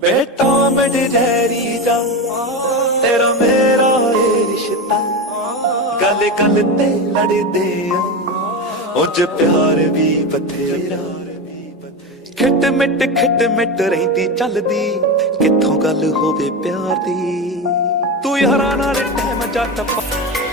बेटा मेरे जहरी जा तेरा मेरा ये रिश्ता गल गल ते लड़दे उंज प्यार भी बथेरा खिट मिट रहिंदी चलदी कित्थों गल होवे प्यार दी तू यारां नाल टाइम जा टप्पा